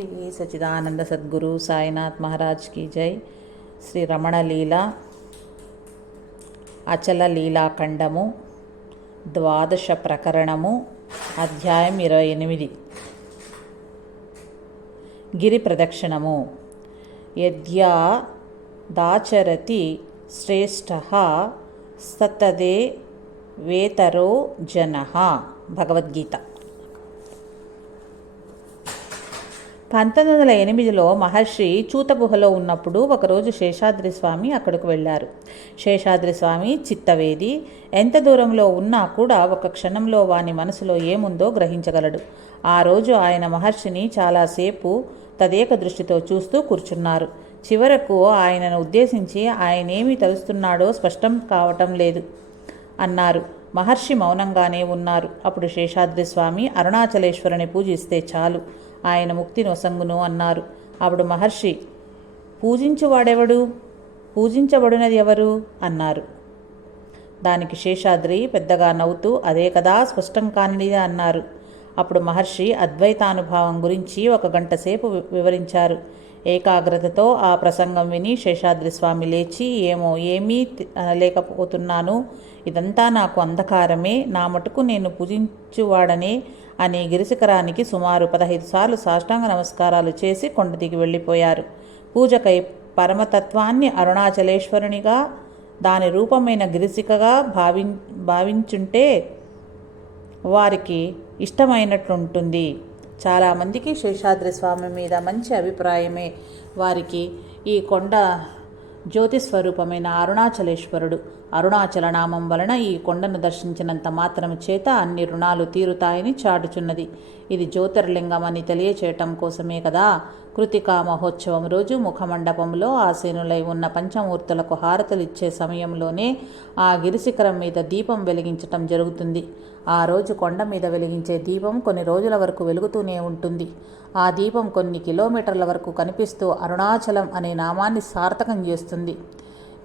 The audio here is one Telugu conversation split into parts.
శ్రీ సచిదానంద సద్గురు సాయినాథ్ మహారాజ్ की జై. శ్రీ రమణ లీల అచల లీలాఖండము ద్వాదశ ప్రకరణము అధ్యాయం ఇరవై ఎనిమిది. గిరి ప్రదక్షిణము. యద్యా దాచరతి శ్రేష్ఠ సతదే వేతరో జన. భగవద్గీత. పంతొమ్మిది వందల ఎనిమిదిలో మహర్షి చూతగుహలో ఉన్నప్పుడు ఒకరోజు శేషాద్రి స్వామి అక్కడికి వెళ్ళారు. శేషాద్రి స్వామి చిత్తవేది ఎంత దూరంలో ఉన్నా కూడా ఒక క్షణంలో వాని మనసులో ఏముందో గ్రహించగలడు. ఆ రోజు ఆయన మహర్షిని చాలాసేపు తదేక దృష్టితో చూస్తూ కూర్చున్నారు. చివరకు ఆయనను ఉద్దేశించి ఆయనేమి తలుస్తున్నాడో స్పష్టం కావటం లేదు అన్నారు. మహర్షి మౌనంగానే ఉన్నారు. అప్పుడు శేషాద్రి స్వామి అరుణాచలేశ్వరుని పూజిస్తే చాలు. ఆయన ముక్తి నొసంగును అన్నారు. అప్పుడు మహర్షి పూజించువాడెవడు? పూజించబడినది ఎవరు? అన్నారు. దానికి శేషాద్రి పెద్దగా నవ్వుతూ అదే కదా స్పష్టం కానిది అన్నారు. అప్పుడు మహర్షి అద్వైతానుభావం గురించి ఒక గంట సేపు వివరించారు. ఏకాగ్రతతో ఆ ప్రసంగం విని శేషాద్రి స్వామి లేచి ఏమో ఏమీ లేకపోతున్నాను. అనలేకపోతున్నాను ఇదంతా నాకు అంధకారమే. నా మటుకు నేను పూజించువాడనే అని గిరిశిఖరానికి సుమారు పదహైదు సార్లు సాష్టాంగ నమస్కారాలు చేసి కొండ దిగి వెళ్ళిపోయారు. పూజకై పరమతత్వాన్ని అరుణాచలేశ్వరునిగా దాని రూపమైన గిరిశిఖగా భావిం భావించుంటే వారికి ఇష్టమైనట్లుంటుంది. చాలామందికి శేషాద్రి స్వామి మీద మంచి అభిప్రాయమే. వారికి ఈ కొండ జ్యోతిస్వరూపమైన అరుణాచలేశ్వరుడు. అరుణాచల నామం వలన ఈ కొండను దర్శించినంత మాత్రం చేత అన్ని రుణాలు తీరుతాయని చాటుచున్నది. ఇది జ్యోతిర్లింగం అని తెలియచేయటం కోసమే కదా. కృతికా మహోత్సవం రోజు ముఖమండపంలో ఆసీనులై ఉన్న పంచమూర్తులకు హారతులు ఇచ్చే సమయంలోనే ఆ గిరిశిఖరం మీద దీపం వెలిగించటం జరుగుతుంది. ఆ రోజు కొండ మీద వెలిగించే దీపం కొన్ని రోజుల వరకు వెలుగుతూనే ఉంటుంది. ఆ దీపం కొన్ని కిలోమీటర్ల వరకు కనిపిస్తూ అరుణాచలం అనే నామాన్ని సార్థకం చేస్తుంది.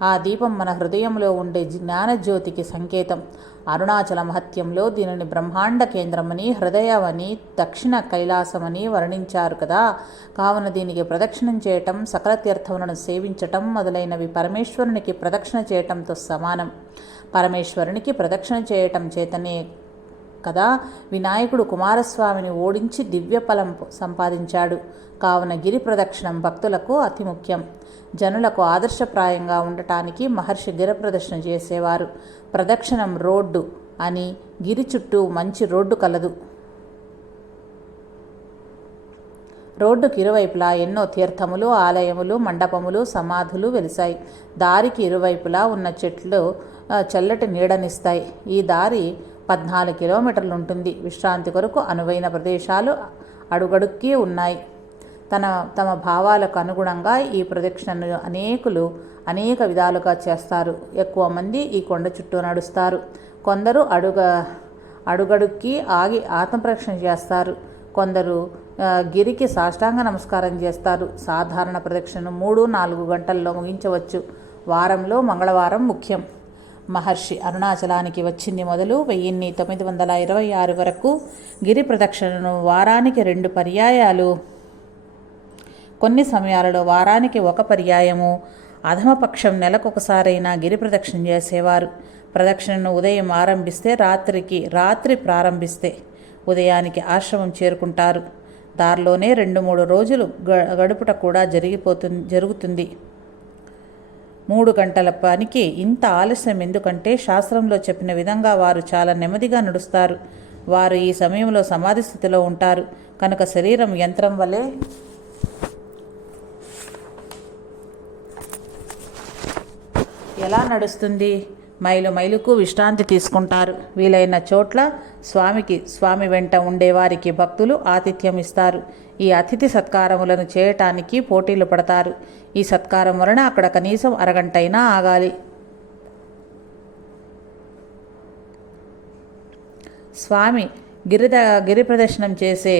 ఆ దీపం మన హృదయంలో ఉండే జ్ఞానజ్యోతికి సంకేతం. అరుణాచల మహత్యంలో దీనిని బ్రహ్మాండ కేంద్రమని హృదయమని దక్షిణ కైలాసమని వర్ణించారు కదా. కావున దీనికి ప్రదక్షిణం చేయటం సకల తీర్థములను సేవించటం మొదలైనవి పరమేశ్వరునికి ప్రదక్షిణ చేయటంతో సమానం. పరమేశ్వరునికి ప్రదక్షిణ చేయటం చేతనే కదా? వినాయకుడు కుమారస్వామిని ఓడించి దివ్యఫలం సంపాదించాడు. కావున గిరి ప్రదక్షిణం భక్తులకు అతి ముఖ్యం. జనులకు ఆదర్శప్రాయంగా ఉండటానికి మహర్షి గిరి ప్రదక్షిణ చేసేవారు. ప్రదక్షిణం రోడ్డు అని గిరి చుట్టూ మంచి రోడ్డు కలదు. రోడ్డుకి ఇరువైపులా ఎన్నో తీర్థములు ఆలయములు మండపములు సమాధులు వెలిశాయి. దారికి ఇరువైపులా ఉన్న చెట్లు చల్లటి నీడనిస్తాయి. ఈ దారి పద్నాలుగు కిలోమీటర్లు ఉంటుంది. విశ్రాంతి కొరకు అనువైన ప్రదేశాలు అడుగడుక్కి ఉన్నాయి. తన తమ భావాలకు అనుగుణంగా ఈ ప్రదక్షిణను అనేకులు అనేక విధాలుగా చేస్తారు. ఎక్కువ మంది ఈ కొండ చుట్టూ నడుస్తారు. కొందరు అడుగ అడుగడుక్కి ఆగి ఆత్మప్రదక్షిణ చేస్తారు. కొందరు గిరికి సాష్టాంగ నమస్కారం చేస్తారు. సాధారణ ప్రదక్షిణను మూడు నాలుగు గంటల్లో ముగించవచ్చు. వారంలో మంగళవారం ముఖ్యం. మహర్షి అరుణాచలానికి వచ్చింది మొదలు వెయ్యిన్ని తొమ్మిది వందల ఇరవై ఆరు వరకు గిరి ప్రదక్షిణను వారానికి రెండు పర్యాయాలు. కొన్ని సమయాలలో వారానికి ఒక పర్యాయము. అధమపక్షం నెలకొకసారైనా గిరి ప్రదక్షిణ చేసేవారు. ప్రదక్షిణను ఉదయం ఆరంభిస్తే రాత్రికి రాత్రి ప్రారంభిస్తే ఉదయానికి ఆశ్రమం చేరుకుంటారు. దారిలోనే రెండు మూడు రోజులు గ- గడుపుట కూడా జరిగిపోతుంది జరుగుతుంది. మూడు గంటల పనికి ఇంత ఆలస్యం ఎందుకంటే శాస్త్రంలో చెప్పిన విధంగా వారు చాలా నెమ్మదిగా నడుస్తారు. వారు ఈ సమయంలో సమాధి స్థితిలో ఉంటారు. కనుక శరీరం యంత్రం వలె ఎలా నడుస్తుంది? మైలు మైలుకు విశ్రాంతి తీసుకుంటారు. వీలైన చోట్ల స్వామికి స్వామి వెంట ఉండేవారికి భక్తులు ఆతిథ్యం ఇస్తారు. ఈ అతిథి సత్కారములను చేయటానికి పోటీలు పడతారు. ఈ సత్కారం వలన అక్కడ కనీసం అరగంటైనా ఆగాలి. స్వామి గిరిద గిరి ప్రదర్శనం చేసే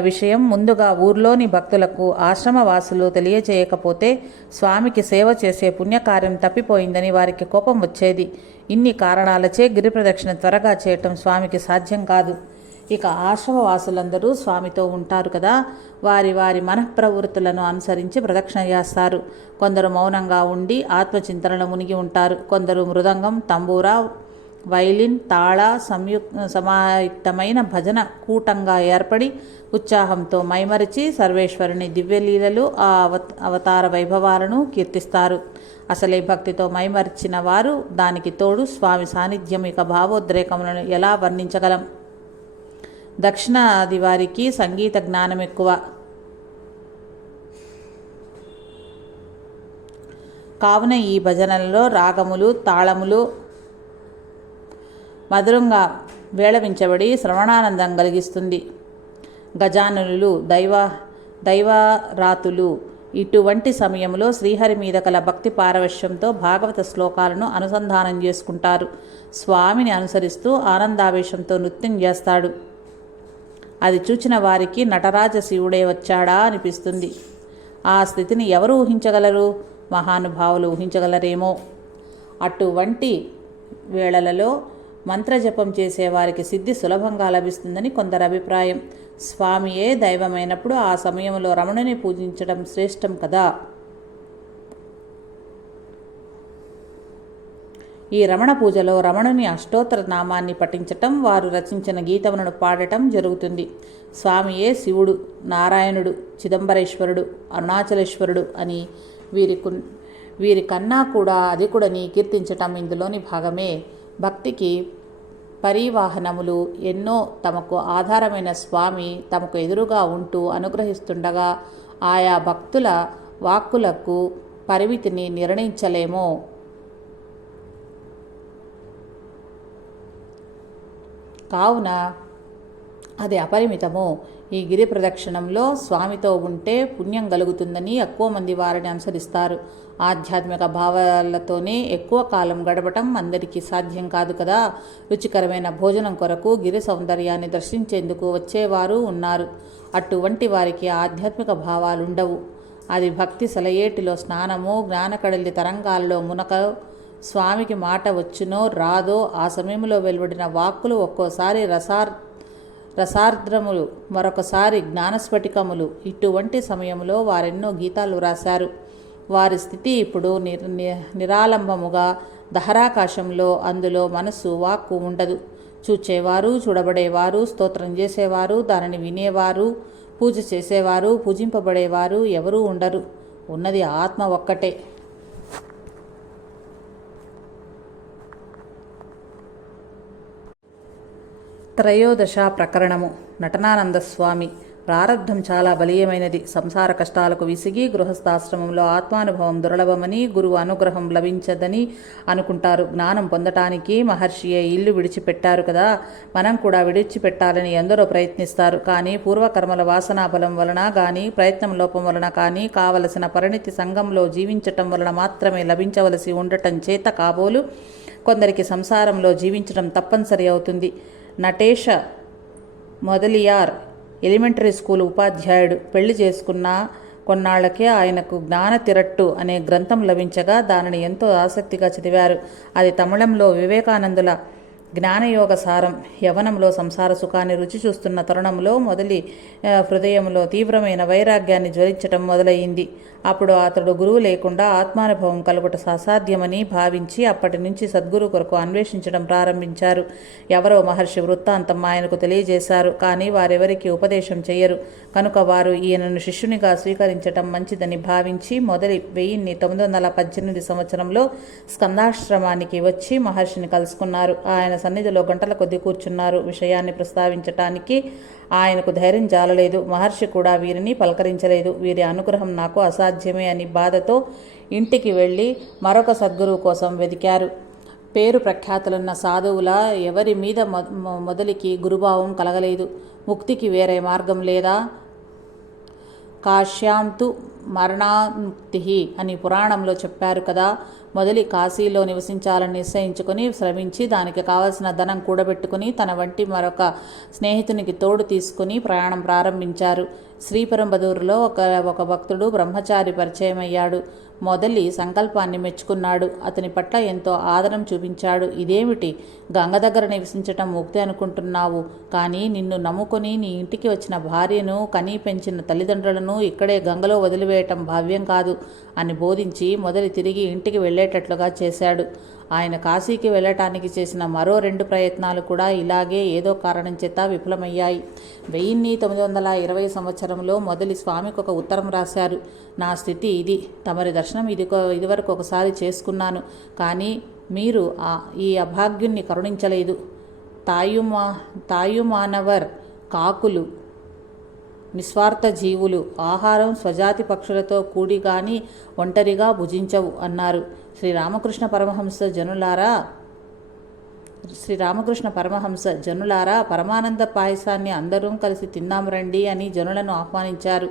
విషయం ముందుగా ఊర్లోని భక్తులకు ఆశ్రమవాసులు తెలియచేయకపోతే స్వామికి సేవ చేసే పుణ్యకార్యం తప్పిపోయిందని వారికి కోపం వచ్చేది. ఇన్ని కారణాలచే గిరి ప్రదక్షిణ త్వరగా చేయటం స్వామికి సాధ్యం కాదు. ఇక ఆశ్రమవాసులందరూ స్వామితో ఉంటారు కదా. వారి వారి మనఃప్రవృత్తులను అనుసరించి ప్రదక్షిణ చేస్తారు. కొందరు మౌనంగా ఉండి ఆత్మచింతనలో మునిగి ఉంటారు. కొందరు మృదంగం తంబూరా వైలిన్ తాళ సంయుక్ సమాయుక్తమైన భజన కూటంగా ఏర్పడి ఉత్సాహంతో మైమరిచి సర్వేశ్వరుని దివ్యలీలలు ఆ అవ అవతార వైభవాలను కీర్తిస్తారు. అసలే భక్తితో మైమరిచిన వారు దానికి తోడు స్వామి సాన్నిధ్యం ఇక భావోద్రేకములను ఎలా వర్ణించగలం? దక్షిణాది వారికి సంగీత జ్ఞానం ఎక్కువ. కావున ఈ భజనలలో రాగములు తాళములు మధురంగా వేళవించబడి శ్రవణానందం కలిగిస్తుంది. గజానులు దైవ దైవరాతులు ఇటువంటి సమయంలో శ్రీహరి మీద కల భక్తి పారవశ్యంతో భాగవత శ్లోకాలను అనుసంధానం చేసుకుంటారు. స్వామిని అనుసరిస్తూ ఆనందావేశంతో నృత్యం చేస్తాడు. అది చూచిన వారికి నటరాజ శివుడే వచ్చాడా అనిపిస్తుంది. ఆ స్థితిని ఎవరు ఊహించగలరు? మహానుభావులు ఊహించగలరేమో. అటువంటి వేళలలో మంత్రజపం చేసేవారికి సిద్ధి సులభంగా లభిస్తుందని కొందరు అభిప్రాయం. స్వామియే దైవమైనప్పుడు ఆ సమయంలో రమణుని పూజించడం శ్రేష్టం కదా? ఈ రమణ పూజలో రమణుని అష్టోత్తర నామాన్ని పఠించటం వారు రచించిన గీతములను పాడటం జరుగుతుంది. స్వామియే శివుడు నారాయణుడు చిదంబరేశ్వరుడు అరుణాచలేశ్వరుడు అని వీరి వీరి కన్నా కూడా అధికుడని కీర్తించటం ఇందులోని భాగమే. భక్తికి పరివాహనములు ఎన్నో తమకు ఆధారమైన స్వామి తమకు ఎదురుగా ఉంటూ అనుగ్రహిస్తుండగా ఆయా భక్తుల వాక్కులకు పరిమితిని నిర్ణయించలేమో. కావున అది అపరిమితము. ఈ గిరి ప్రదక్షిణంలో స్వామితో ఉంటే పుణ్యం కలుగుతుందని ఎక్కువ మంది వారిని అనుసరిస్తారు. ఆధ్యాత్మిక భావాలతోనే ఎక్కువ కాలం గడపటం అందరికీ సాధ్యం కాదు కదా. రుచికరమైన భోజనం కొరకు గిరి సౌందర్యాన్ని దర్శించేందుకు వచ్చేవారు ఉన్నారు. అటువంటి వారికి ఆధ్యాత్మిక భావాలుండవు. అది భక్తి సెలయేటిలో స్నానము జ్ఞానకడలి తరంగాలలో మునక స్వామికి మాట వచ్చునో రాదో ఆ సమయంలో వెలువడిన వాక్కులు ఒక్కోసారి రసార్ రసార్ద్రములు మరొకసారి జ్ఞానస్ఫటికములు. ఇటువంటి సమయంలో వారెన్నో గీతాలు రాశారు వారి స్థితి ఇప్పుడు నిర్ నిరాలంబముగా దహరాకాశంలో అందులో మనసు వాక్కు ఉండదు. చూచేవారు చూడబడేవారు స్తోత్రం చేసేవారు దానిని వినేవారు పూజ చేసేవారు పూజింపబడేవారు ఎవరూ ఉండరు. ఉన్నది ఆత్మ ఒక్కటే. త్రయోదశ ప్రకరణము. నటనానంద స్వామి ప్రారంధం చాలా బలీయమైనది. సంసార కష్టాలకు విసిగి గృహస్థాశ్రమంలో ఆత్మానుభవం దుర్లభమని గురువు అనుగ్రహం లభించదని అనుకుంటారు. జ్ఞానం పొందటానికి మహర్షియే ఇల్లు విడిచిపెట్టారు కదా? మనం కూడా విడిచిపెట్టాలని ఎందరో ప్రయత్నిస్తారు. కానీ పూర్వకర్మల వాసనాబలం వలన కానీ ప్రయత్నం లోపం వలన కానీ కావలసిన పరిణితి సంఘంలో జీవించటం వలన మాత్రమే లభించవలసి ఉండటం చేత కాబోలు కొందరికి సంసారంలో జీవించడం తప్పనిసరి అవుతుంది. నటేష మొదలియార్ ఎలిమెంటరీ స్కూల్ ఉపాధ్యాయుడు. పెళ్ళి చేసుకున్న కొన్నాళ్ళకే ఆయనకు జ్ఞాన తిరట్టు అనే గ్రంథం లభించగా దానిని ఎంతో ఆసక్తిగా చదివారు. అది తమిళంలో వివేకానందుల జ్ఞానయోగ సారం యవనంలో సంసార సుఖాన్ని రుచి చూస్తున్న తరుణంలో మొదలి హృదయంలో తీవ్రమైన వైరాగ్యాన్ని జ్వలించటం మొదలయ్యింది అప్పుడు అతడు గురువు లేకుండా ఆత్మానుభవం కలుగుట అసాధ్యమని భావించి అప్పటి నుంచి సద్గురు కొరకు అన్వేషించడం ప్రారంభించారు. ఎవరో మహర్షి వృత్తాంతం ఆయనకు తెలియజేశారు కానీ వారెవరికి ఉపదేశం చేయరు కనుక వారు ఈయనను శిష్యునిగా స్వీకరించటం మంచిదని భావించి మొదటి వెయ్యిన్ని తొమ్మిది వందల పద్దెనిమిది సంవత్సరంలో స్కందాశ్రమానికి వచ్చి మహర్షిని కలుసుకున్నారు. ఆయన సన్నిధిలో గంటల కొద్ది కూర్చున్నారు. విషయాన్ని ప్రస్తావించటానికి ఆయనకు ధైర్యం జాలలేదు. మహర్షి కూడా వీరిని పలకరించలేదు. వీరి అనుగ్రహం నాకు అసాధ్యమే అని బాధతో ఇంటికి వెళ్ళి మరొక సద్గురువు కోసం వెతికారు. పేరు ప్రఖ్యాతులున్న సాధువుల ఎవరి మీద మొదలికి గురుభావం కలగలేదు. ముక్తికి వేరే మార్గం లేదా? కాశ్యాంతు మరణాముక్తి అని పురాణంలో చెప్పారు కదా. మొదలి కాశీలో నివసించాలని నిశ్చయించుకొని శ్రమించి దానికి కావలసిన ధనం కూడబెట్టుకుని తన వంటి మరొక స్నేహితునికి తోడు తీసుకుని ప్రయాణం ప్రారంభించారు. శ్రీపరంబదూరులో ఒక ఒక భక్తుడు బ్రహ్మచారి పరిచయమయ్యాడు. మొదలి సంకల్పాన్ని మెచ్చుకున్నాడు. అతని పట్ల ఎంతో ఆదరం చూపించాడు. ఇదేమిటి? గంగ దగ్గర నివసించటం ముక్తి అనుకుంటున్నావు. కానీ నిన్ను నమ్ముకొని నీ ఇంటికి వచ్చిన భార్యను కనీ పెంచిన తల్లిదండ్రులను ఇక్కడే గంగలో వదిలివేయటం భావ్యం కాదు అని బోధించి మొదలి తిరిగి ఇంటికి వెళ్ళి వెళ్ళేటట్లుగా చేశాడు. ఆయన కాశీకి వెళ్ళటానికి చేసిన మరో రెండు ప్రయత్నాలు కూడా ఇలాగే ఏదో కారణం చేత విఫలమయ్యాయి. వెయ్యిన్ని తొమ్మిది వందల ఇరవై సంవత్సరంలో మొదలి స్వామికి ఒక ఉత్తరం రాశారు. నా స్థితి ఇది. తమరి దర్శనం ఇది ఇదివరకు ఒకసారి చేసుకున్నాను. కానీ మీరు ఈ అభాగ్యుణ్ణి కరుణించలేదు. తాయుమా తాయుమానవర్ కాకులు నిస్వార్థ జీవులు ఆహారం స్వజాతి పక్షులతో కూడి గాని ఒంటరిగా భుజించవు అన్నారు. శ్రీరామకృష్ణ పరమహంస జనులారా శ్రీరామకృష్ణ పరమహంస జనులారా పరమానంద పాయసాన్ని అందరూ కలిసి తిందాం రండి అని జనులను ఆహ్వానించారు.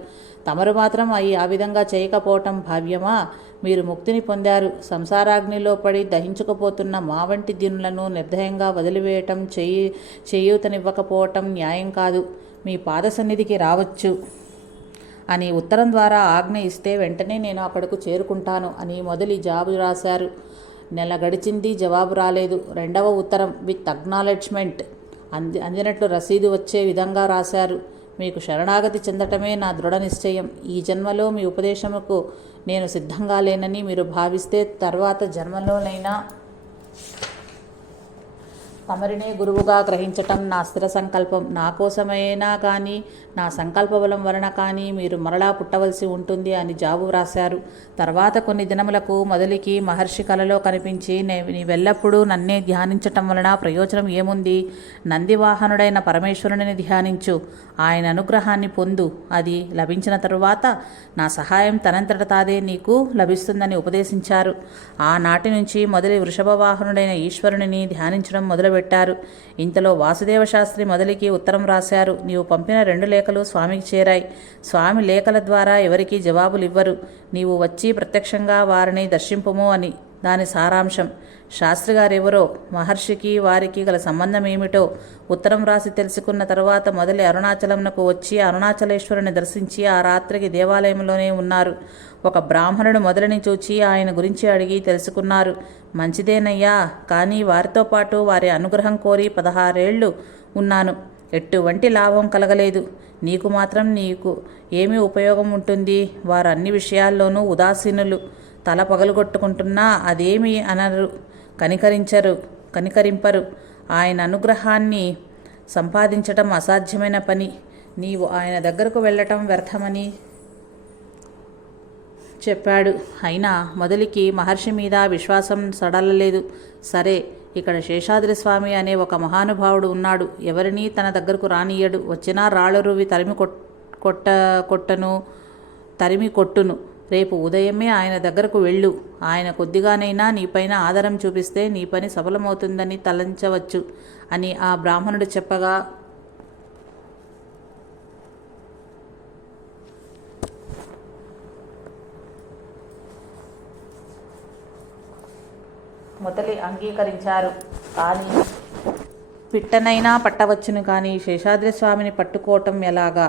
తమరు మాత్రం అయి ఆ విధంగా చేయకపోవటం భావ్యమా? మీరు ముక్తిని పొందారు. సంసారాగ్నిలో పడి దహించుకుపోతున్న మా వంటి దినులను నిర్దయంగా వదిలివేయటం చేయి చేయూతనివ్వకపోవటం న్యాయం కాదు. మీ పాద సన్నిధికి రావచ్చు. అని ఉత్తరం ద్వారా ఆజ్ఞ ఇస్తే వెంటనే నేను అక్కడకు చేరుకుంటాను అని మొదలి జాబు రాశారు. నెల గడిచింది జవాబు రాలేదు. రెండవ ఉత్తరం విత్ అక్నాలెడ్జ్మెంట్ అంది అందినట్లు రసీదు వచ్చే విధంగా రాశారు. మీకు శరణాగతి చెందటమే నా దృఢ నిశ్చయం. ఈ జన్మలో మీ ఉపదేశముకు నేను సిద్ధంగా లేనని మీరు భావిస్తే తర్వాత జన్మలోనైనా తమరినే గురువుగా గ్రహించటం నా స్థిర సంకల్పం. నా కోసమైనా కానీ నా సంకల్ప బలం వలన కానీ మీరు మరలా పుట్టవలసి ఉంటుంది అని జాబు వ్రాశారు. తర్వాత కొన్ని దినములకు మొదలికి మహర్షి కలలో కనిపించి నే నీ వెళ్ళప్పుడు నన్నే ధ్యానించటం వలన ప్రయోజనం ఏముంది? నందివాహనుడైన పరమేశ్వరుని ధ్యానించు. ఆయన అనుగ్రహాన్ని పొందు. అది లభించిన తరువాత నా సహాయం తనంతట తాదే నీకు లభిస్తుందని ఉపదేశించారు. ఆనాటి నుంచి మొదటి వృషభవాహనుడైన ఈశ్వరుని ధ్యానించడం మొదలుపెట్టారు ఇంతలో వాసుదేవ శాస్త్రి మొదలికి ఉత్తరం రాశారు. నీవు పంపిన రెండు లేఖలు స్వామికి చేరాయి. స్వామి లేఖల ద్వారా ఎవరికీ జవాబులు ఇవ్వరు నీవు వచ్చి ప్రత్యక్షంగా వారిని దర్శింపము అని దాని సారాంశం. శాస్త్రిగారెవరో? మహర్షికి వారికి గల సంబంధం ఏమిటో ఉత్తరం రాసి తెలుసుకున్న తర్వాత మొదలి అరుణాచలంనకు వచ్చి అరుణాచలేశ్వరుని దర్శించి ఆ రాత్రికి దేవాలయంలోనే ఉన్నారు. ఒక బ్రాహ్మణుడు మొదలని చూచి ఆయన గురించి అడిగి తెలుసుకున్నారు. మంచిదేనయ్యా కానీ వారితో పాటు వారి అనుగ్రహం కోరి పదహారేళ్ళు ఉన్నాను. ఎటువంటి లాభం కలగలేదు. నీకు మాత్రం నీకు ఏమి ఉపయోగం ఉంటుంది వారు అన్ని విషయాల్లోనూ ఉదాసీనులు. తల పగలగొట్టుకుంటున్నా అదేమి అనరు. కనికరించరు కనికరింపరు. ఆయన అనుగ్రహాన్ని సంపాదించటం అసాధ్యమైన పని. నీవు ఆయన దగ్గరకు వెళ్ళటం వ్యర్థమని చెప్పాడు. అయినా మొదలికి మహర్షి మీద విశ్వాసం సడలలేదు. సరే ఇక్కడ శేషాద్రి స్వామి అనే ఒక మహానుభావుడు ఉన్నాడు. ఎవరినీ తన దగ్గరకు రానియ్యడు. వచ్చినా రాళ్ళరువి తరిమి కొట్- కొట్ట కొట్టను తరిమి కొట్టును. రేపు ఉదయమే ఆయన దగ్గరకు వెళ్ళు. ఆయన కొద్దిగానైనా నీపైన ఆదరం చూపిస్తే నీ పని సఫలమవుతుందని తలంచవచ్చు అని ఆ బ్రాహ్మణుడు చెప్పగా మొదలి అంగీకరించారు. కానీ పిట్టనైనా పట్టవచ్చును కానీ శేషాద్రి స్వామిని పట్టుకోవటం ఎలాగా?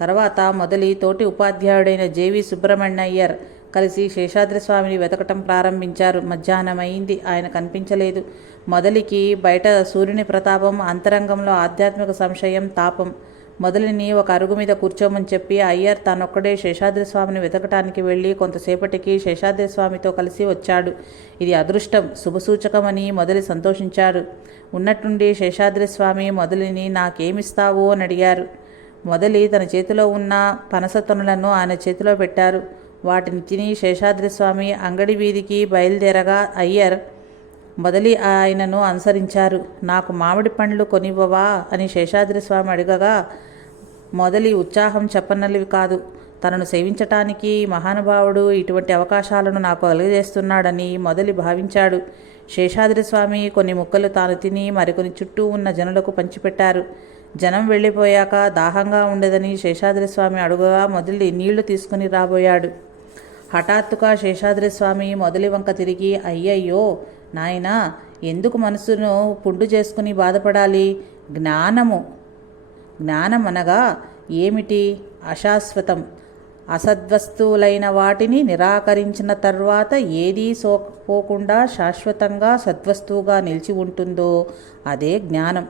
తర్వాత మొదలి తోటి ఉపాధ్యాయుడైన జేవి సుబ్రహ్మణ్యయ్యర్ కలిసి శేషాద్రి స్వామిని వెతకటం ప్రారంభించారు. మధ్యాహ్నం అయింది. ఆయన కనిపించలేదు. మొదలికి బయట సూర్యుని ప్రతాపం అంతరంగంలో ఆధ్యాత్మిక సంశయం తాపం. మొదలిని ఒక అరుగు మీద కూర్చోమని చెప్పి అయ్యర్ తానొక్కడే శేషాద్రి స్వామిని వెతకటానికి వెళ్ళి కొంతసేపటికి శేషాద్రి స్వామితో కలిసి వచ్చాడు. ఇది అదృష్టం శుభసూచకమని మొదలి సంతోషించాడు ఉన్నట్టుండి శేషాద్రి స్వామి మొదలిని నాకేమిస్తావు అని అడిగారు. మొదలి తన చేతిలో ఉన్న పనస ఆయన చేతిలో పెట్టారు. వాటిని తిని శేషాద్రి స్వామి అంగడి వీధికి బయలుదేరగా అయ్యర్ మొదలి ఆయనను అనుసరించారు. నాకు మామిడి పండ్లు కొనివ్వవా? అని శేషాద్రి స్వామి అడగగా మొదలి ఉత్సాహం చెప్పనల్లివి కాదు. తనను సేవించటానికి మహానుభావుడు ఇటువంటి అవకాశాలను నాకు కలుగజేస్తున్నాడని మొదలి భావించాడు. శేషాద్రి స్వామి కొన్ని ముక్కలు తాను తిని మరికొన్ని చుట్టూ ఉన్న జనులకు పంచిపెట్టారు. జనం వెళ్ళిపోయాక దాహంగా ఉండదని శేషాద్రి స్వామి మొదలి నీళ్ళు తీసుకుని రాబోయాడు. హఠాత్తుగా శేషాద్రిస్వామి మొదలి వంక తిరిగి అయ్యయ్యో నాయనా ఎందుకు మనసును పుండు చేసుకుని బాధపడాలి? జ్ఞానము. జ్ఞానం అనగా ఏమిటి? అశాశ్వతం. అసద్వస్తువులైన వాటిని నిరాకరించిన తర్వాత ఏదీ సోకపోకుండా శాశ్వతంగా సద్వస్తువుగా నిలిచి ఉంటుందో అదే జ్ఞానం.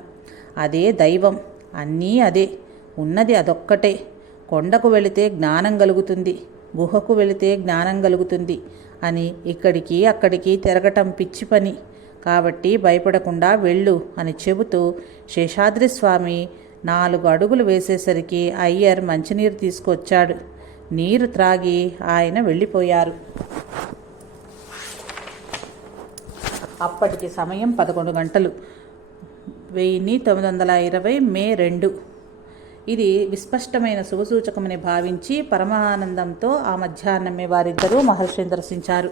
అదే దైవం. అన్నీ అదే ఉన్నది అదొక్కటే. కొండకు వెళితే జ్ఞానం కలుగుతుంది గుహకు వెళితే జ్ఞానం కలుగుతుంది అని ఇక్కడికి అక్కడికి తిరగటం పిచ్చి పని. కాబట్టి భయపడకుండా వెళ్ళు అని చెబుతూ శేషాద్రి స్వామి నాలుగు అడుగులు వేసేసరికి అయ్యర్ మంచినీరు తీసుకొచ్చాడు. నీరు త్రాగి ఆయన వెళ్ళిపోయారు. అప్పటికి సమయం పదకొండు గంటలు. వెయ్యిన్ని తొమ్మిది వందల ఇరవై మే రెండు. ఇది విస్పష్టమైన శుభసూచకమని భావించి పరమానందంతో ఆ మధ్యాహ్నమే వారిద్దరూ మహర్షిని దర్శించారు.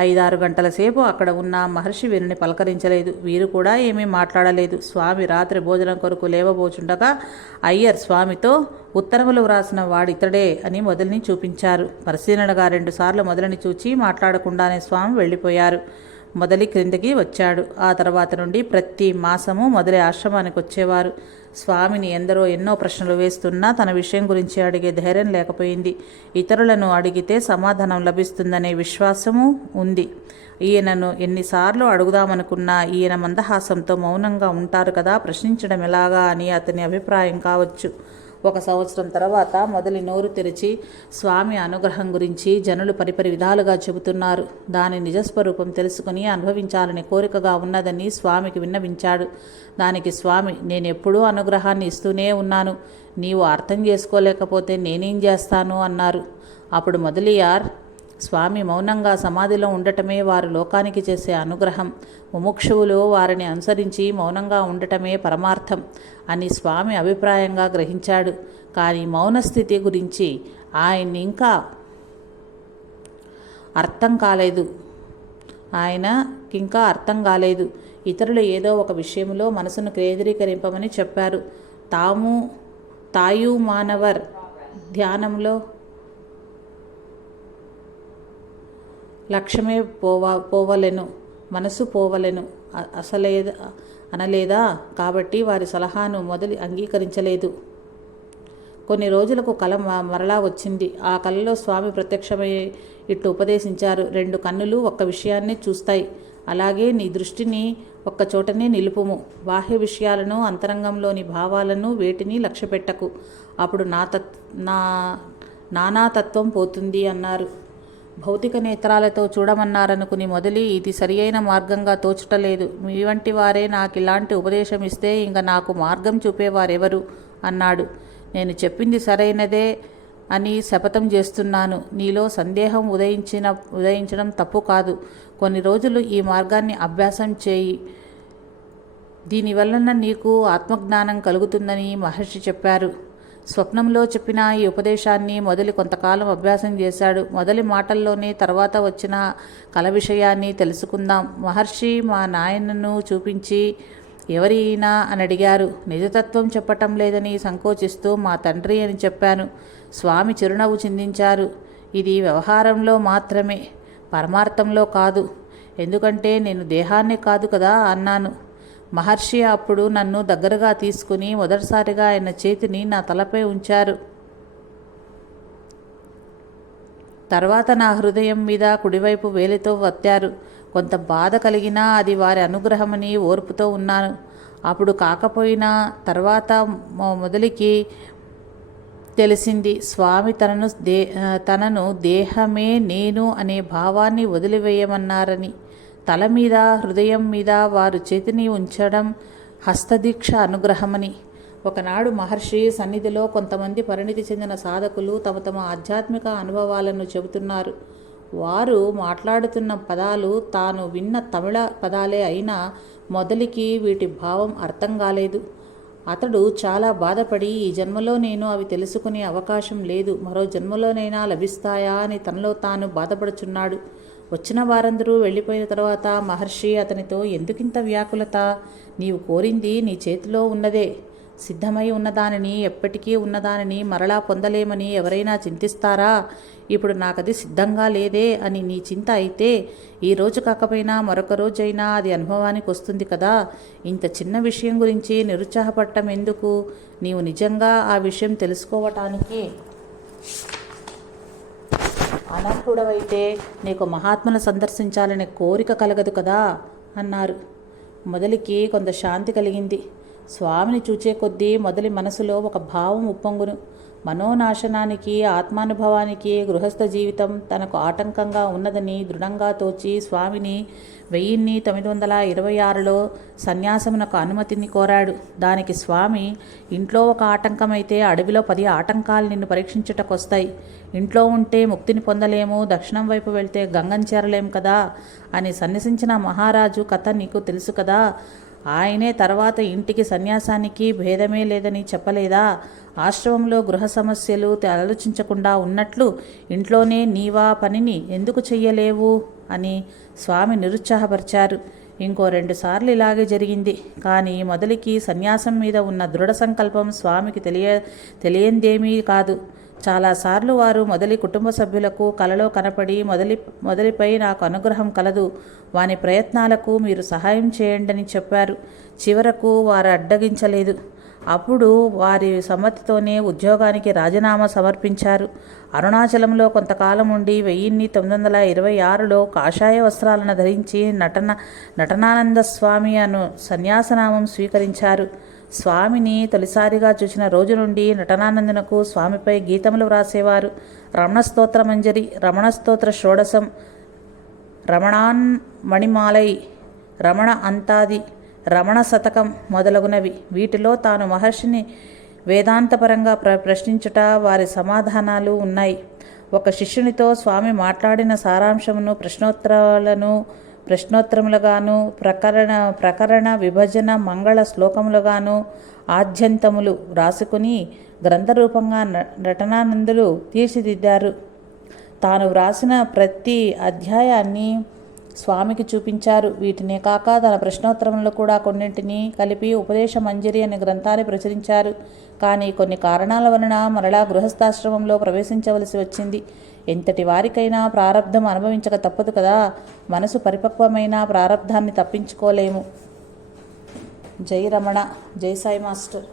ఐదారు గంటల సేపు అక్కడ ఉన్న మహర్షి వీరిని పలకరించలేదు. వీరు కూడా ఏమీ మాట్లాడలేదు. స్వామి రాత్రి భోజనం కొరకు లేవబోచుండగా అయ్యర్ స్వామితో ఉత్తరములు వ్రాసిన వాడితడే అని మొదలిని చూపించారు. పరిశీలనగా రెండుసార్లు మొదలని చూచి మాట్లాడకుండానే స్వామి వెళ్ళిపోయారు. మొదలి క్రిందకి వచ్చాడు. ఆ తర్వాత నుండి ప్రతి మాసము మొదలి ఆశ్రమానికి వచ్చేవారు. స్వామిని ఎందరో ఎన్నో ప్రశ్నలు వేస్తున్నా తన విషయం గురించి అడిగే ధైర్యం లేకపోయింది. ఇతరులను అడిగితే సమాధానం లభిస్తుందనే విశ్వాసము ఉంది. ఈయనను ఎన్నిసార్లు అడుగుదామనుకున్నా ఈయన మందహాసంతో మౌనంగా ఉంటారు కదా ప్రశ్నించడం ఎలాగా అని అతని అభిప్రాయం కావచ్చు. ఒక సంవత్సరం తర్వాత మొదలి నోరు తెరిచి స్వామి అనుగ్రహం గురించి జనులు పరిపరి విధాలుగా చెబుతున్నారు. దాని నిజస్వరూపం తెలుసుకుని అనుభవించాలని కోరికగా ఉన్నదని స్వామికి విన్నవించాడు. దానికి స్వామి నేను ఎప్పుడూ అనుగ్రహాన్ని ఇస్తూనే ఉన్నాను. నీవు అర్థం చేసుకోలేకపోతే నేనేం చేస్తాను? అన్నారు. అప్పుడు మొదలియార్ స్వామి మౌనంగా సమాధిలో ఉండటమే వారు లోకానికి చేసే అనుగ్రహం. ముముక్షువులు వారిని అనుసరించి మౌనంగా ఉండటమే పరమార్థం. అని స్వామి అభిప్రాయంగా గ్రహించాడు. కానీ మౌనస్థితి గురించి ఆయన్ని ఇంకా అర్థం కాలేదు. ఆయన ఇంకా అర్థం కాలేదు. ఇతరులు ఏదో ఒక విషయంలో మనసును కేంద్రీకరింపమని చెప్పారు. తాము తాయు మానవర్ ధ్యానంలో లక్ష్యమే పోవా పోవలెను మనసు పోవలెను. అసలేదు అనలేదా? కాబట్టి వారి సలహాను మొదలు అంగీకరించలేదు. కొన్ని రోజులకు కళ మ- మరలా వచ్చింది. ఆ కళలో స్వామి ప్రత్యక్షమై ఇట్లు ఉపదేశించారు. రెండు కన్నులు ఒక్క విషయాన్నే చూస్తాయి. అలాగే నీ దృష్టిని ఒక్క చోటనే నిలుపుము. బాహ్య విషయాలను అంతరంగంలోని భావాలను వేటిని లక్ష్యపెట్టకు. అప్పుడు నా తత్ నా నానాతత్వం పోతుంది అన్నారు. భౌతిక నేత్రాలతో చూడమన్నారనుకుని మొదలి ఇది సరియైన మార్గంగా తోచటలేదు. మీ వంటి వారే నాకు ఇలాంటి ఉపదేశం ఇస్తే ఇంక నాకు మార్గం చూపేవారెవరు? అన్నాడు. నేను చెప్పింది సరైనదే అని శపథం చేస్తున్నాను. నీలో సందేహం ఉదయించిన ఉదయించడం తప్పు కాదు. కొన్ని రోజులు ఈ మార్గాన్ని అభ్యాసం చేయి. దీనివలన నీకు ఆత్మజ్ఞానం కలుగుతుందని మహర్షి చెప్పారు. స్వప్నంలో చెప్పిన ఈ ఉపదేశాన్ని మొదలి కొంతకాలం అభ్యాసం చేశాడు. మొదలి మాటల్లోనే తర్వాత వచ్చిన కల విషయాన్ని తెలుసుకుందాం. మహర్షి మా నాయనను చూపించి ఎవరైనా అని అడిగారు. నిజతత్వం చెప్పటం లేదని సంకోచిస్తూ మా తండ్రి అని చెప్పాను. స్వామి చిరునవ్వు చిందించారు. ఇది వ్యవహారంలో మాత్రమే పరమార్థంలో కాదు. ఎందుకంటే నేను దేహాన్ని కాదు కదా అన్నాను. మహర్షి అప్పుడు నన్ను దగ్గరగా తీసుకుని మొదటిసారిగా ఆయన చేతిని నా తలపై ఉంచారు. తర్వాత నా హృదయం మీద కుడివైపు వేలితో వత్తారు. కొంత బాధ కలిగినా అది వారి అనుగ్రహమని ఓర్పుతో ఉన్నాను. అప్పుడు కాకపోయినా తర్వాత మొదలికి తెలిసింది స్వామి తనను దే తనను దేహమే నేను అనే భావాన్ని వదిలివేయమన్నారని. తల మీద హృదయం మీద వారు చేతిని ఉంచడం హస్తదీక్ష అనుగ్రహమని. ఒకనాడు మహర్షి సన్నిధిలో కొంతమంది పరిణితి చెందిన సాధకులు తమ తమ ఆధ్యాత్మిక అనుభవాలను చెబుతున్నారు. వారు మాట్లాడుతున్న పదాలు తాను విన్న తమిళ పదాలే అయినా మొదలికి వీటి భావం అర్థం కాలేదు. అతడు చాలా బాధపడి ఈ జన్మలో నేను అవి తెలుసుకునే అవకాశం లేదు మరో జన్మలోనైనా లభిస్తాయా అని తనలో తాను బాధపడుచున్నాడు. వచ్చిన వారందరూ వెళ్ళిపోయిన తర్వాత మహర్షి అతనితో ఎందుకింత వ్యాకులత? నీవు కోరింది నీ చేతిలో ఉన్నదే. సిద్ధమై ఉన్నదానిని ఎప్పటికీ ఉన్నదానిని మరలా పొందలేమని ఎవరైనా చింతిస్తారా? ఇప్పుడు నాకది సిద్ధంగా లేదే అని నీ చింత అయితే ఈ రోజు కాకపోయినా మరొక రోజైనా అది అనుభవానికి వస్తుంది కదా. ఇంత చిన్న విషయం గురించి నిరుత్సాహపడటం ఎందుకు? నీవు నిజంగా ఆ విషయం తెలుసుకోవటానికి. అనర్హుడవైతే నీకు మహాత్మను సందర్శించాలనే కోరిక కలగదు కదా అన్నారు. మొదలికి కొంత శాంతి కలిగింది. స్వామిని చూచే కొద్దీ మొదలి మనసులో ఒక భావం ఉప్పొంగును. మనోనాశనానికి ఆత్మానుభవానికి గృహస్థ జీవితం తనకు ఆటంకంగా ఉన్నదని దృఢంగా తోచి స్వామిని వెయ్యిన్ని తొమ్మిది వందల ఇరవై ఆరులో సన్యాసమునకు అనుమతిని కోరాడు. దానికి స్వామి ఇంట్లో ఒక ఆటంకమైతే అడవిలో పది ఆటంకాలు నిన్ను పరీక్షించుటకొస్తాయి. ఇంట్లో ఉంటే ముక్తిని పొందలేము దక్షిణం వైపు వెళ్తే గంగం చేరలేం కదా అని సన్యసించిన మహారాజు కథ నీకు తెలుసు కదా. ఆయనే తర్వాత ఇంటికి సన్యాసానికి భేదమే లేదని చెప్పలేదా? ఆశ్రమంలో గృహ సమస్యలు ఆలోచించకుండా ఉన్నట్లు ఇంట్లోనే నీవా పనిని ఎందుకు చెయ్యలేవు? అని స్వామి నిరుత్సాహపరిచారు. ఇంకో రెండు సార్లు ఇలాగే జరిగింది. కానీ మొదలికి సన్యాసం మీద ఉన్న దృఢ సంకల్పం స్వామికి తెలియ తెలియందేమీ కాదు. చాలాసార్లు వారు మొదలి కుటుంబ సభ్యులకు కలలో కనపడి మొదలి మొదలిపై నాకు అనుగ్రహం కలదు. వాని ప్రయత్నాలకు మీరు సహాయం చేయండి అని చెప్పారు. చివరకు వారు అడ్డగించలేదు. అప్పుడు వారి సమ్మతితోనే ఉద్యోగానికి రాజీనామా సమర్పించారు. అరుణాచలంలో కొంతకాలం ఉండి వెయ్యిన్ని తొమ్మిది వందల ఇరవై ఆరులో కాషాయ వస్త్రాలను ధరించి నటన నటనానంద స్వామి అను సన్యాసనామం స్వీకరించారు. స్వామిని తొలిసారిగా చూసిన రోజు నుండి నటనానందనకు స్వామిపై గీతములు వ్రాసేవారు. రమణ స్తోత్ర మంజరి రమణ స్తోత్ర రమణాన్ మణిమాలై రమణ అంతాది రమణ శతకం మొదలగునవి. వీటిలో తాను మహర్షిని వేదాంతపరంగా ప్ర ప్రశ్నించుట వారి సమాధానాలు ఉన్నాయి. ఒక శిష్యునితో స్వామి మాట్లాడిన సారాంశమును ప్రశ్నోత్తరాలను ప్రశ్నోత్తరములుగాను ప్రకరణ ప్రకరణ విభజన మంగళ శ్లోకములుగాను ఆద్యంతములు వ్రాసుకుని గ్రంథరూపంగా న- నటనానందులు తీర్చిదిద్దారు. తాను వ్రాసిన ప్రతి అధ్యాయాన్ని స్వామికి చూపించారు. వీటినే కాక తన ప్రశ్నోత్తరములు కూడా కొన్నింటిని కలిపి ఉపదేశ మంజరి అనే గ్రంథాన్ని ప్రచురించారు. కానీ కొన్ని కారణాల వలన మరలా గృహస్థాశ్రమంలో ప్రవేశించవలసి వచ్చింది. ఎంతటి వారికైనా ప్రారంధం అనుభవించక తప్పదు కదా. మనసు పరిపక్వమైన ప్రారంధాన్ని తప్పించుకోలేము. జై రమణ జై సాయి మాస్టర్.